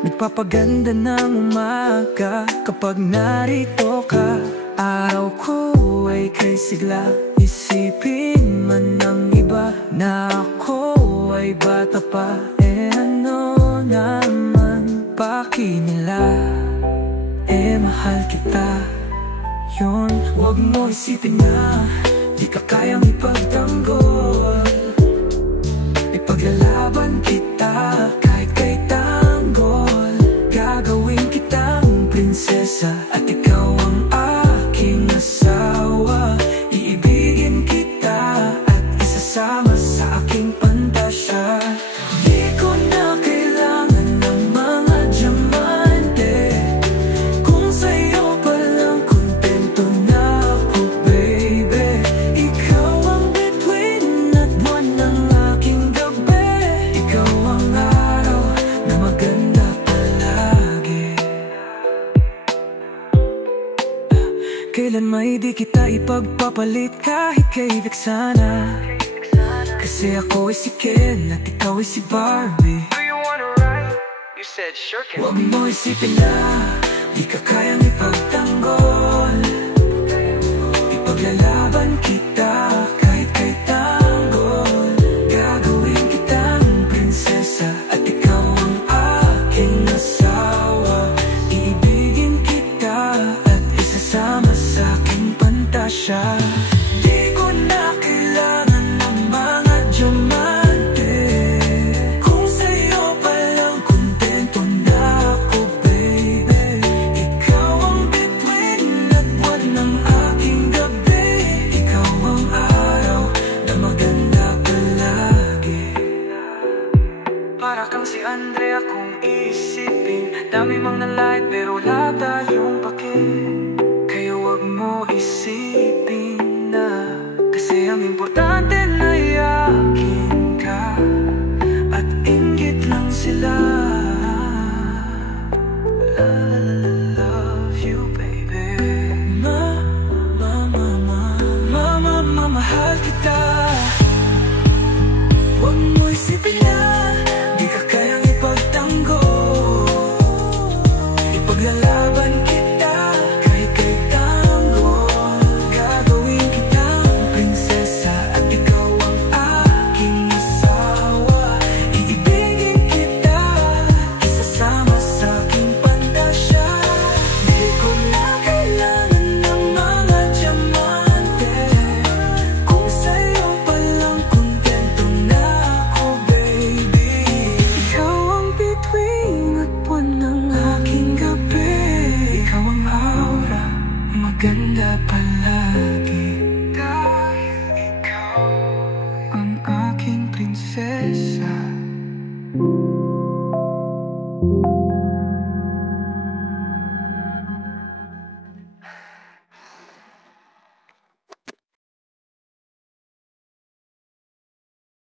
Nagpapaganda ng umaga kapag narito ka. Araw ko ay kay sigla, isipin man ng iba na ako ay bata pa. Ano naman paki nila, mahal kita. Yun, huwag mo isipin na di ka kayang ipagtanggol. Ipaglalaban kita kahit kay tanggol. Gagawin kitang prinsesa at ikaw ang aking asawa. Iibigin kita at isasama sa aking pantasya. Di ko na kailangan ng mga diamante, kung sa'yo palang kontento na ako, baby. Ikaw ang bituin at buwan ng aking gabi. Ikaw ang araw na maganda palagi. Kailan may di kita ipagpapalit kahit kay Vexana. Kasi ako ay si Ken at ikaw ay si Barbie. Do you wanna ride? You said sure, Ken. Huwag mo isipin na di ka kayang ipagtanggol. Ipaglalaban kita kahit kay tanggol. Gagawin kitang prinsesa at ikaw ang aking asawa. Iibigin kita at isasama sa aking pantasya. Di ko na kailangan ng mga diamante, kung sa'yo palang kontento na ako, baby. Ikaw ang bituin at buwan ng aking gabi. Ikaw ang araw na maganda palagi. Para kang si Andrea kung isipin, dami mang nalait pero wala tayong pake. Kaya wag mo isipin na, kasi ang importante na yakin ka at inggit lang sila. Love you, baby. Mahal kita. Huwag mo isipin na di ka kayang ipagtanggol. Ipaglalaban kita kahit kay tanggol. Gagawin kitang prinsesa at ikaw ang aking asawa. Iibigin kita, isasama sa aking pantasya. Di ko na kailangan ng mga diamante, kung sa'yo palang kontento na ako, baby. Ikaw ang bituin at buwan ng aking gabi. Ikaw ang aura, maganda pala.